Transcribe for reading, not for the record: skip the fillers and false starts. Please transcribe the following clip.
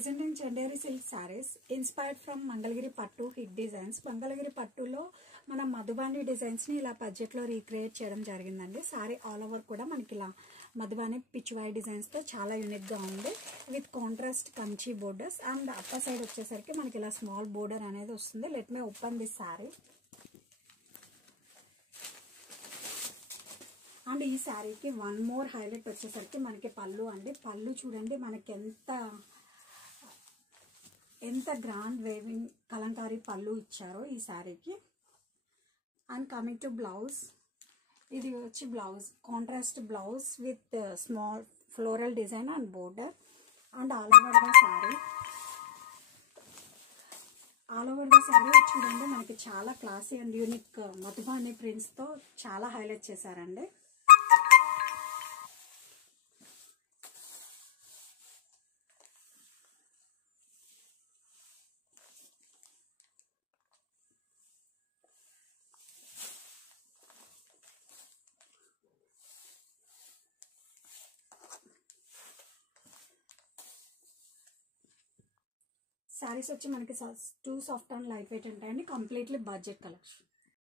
Presenting Chanderi silk sarees inspired from Mangalagiri Pattu hit designs. Mangalagiri Pattulo మన Madhubani designs ని ఇలా budget లో recreate చేయడం జరిగిందండి. సారీ ఆల్ ఓవర్ కూడా మనకి ఇలా మధుబాని పిచ్వై డిజైన్స్ తో చాలా యూనిక్ గా ఉంది. With contrast Kanchi borders and upper side వచ్చేసరికి మనకి ఇలా స్మాల్ బోర్డర్ అనేది వస్తుంది. Let me open this sorry. And ఈ శారీకి వన్ మోర్ హైలైట్ వచ్చేసరికి మనకి పళ్ళు అండి. పళ్ళు చూడండి మనకి ఎంత గ్రాండ్ వేవింగ్ కలంకారీ పళ్ళు ఇచ్చారో ఈ శారీకి. అండ్ కమింగ్ టు బ్లౌజ్, ఇది వచ్చి blouse contrast blouse with small floral design and border. And all over the saree చూడండి మనకి చాలా classy and unique Madhubani prints తో చాలా హైలైట్ చేశారండి. సారీస్ వచ్చి మనకి too soft and light weight ఉంటాయండి. Completely budget collection.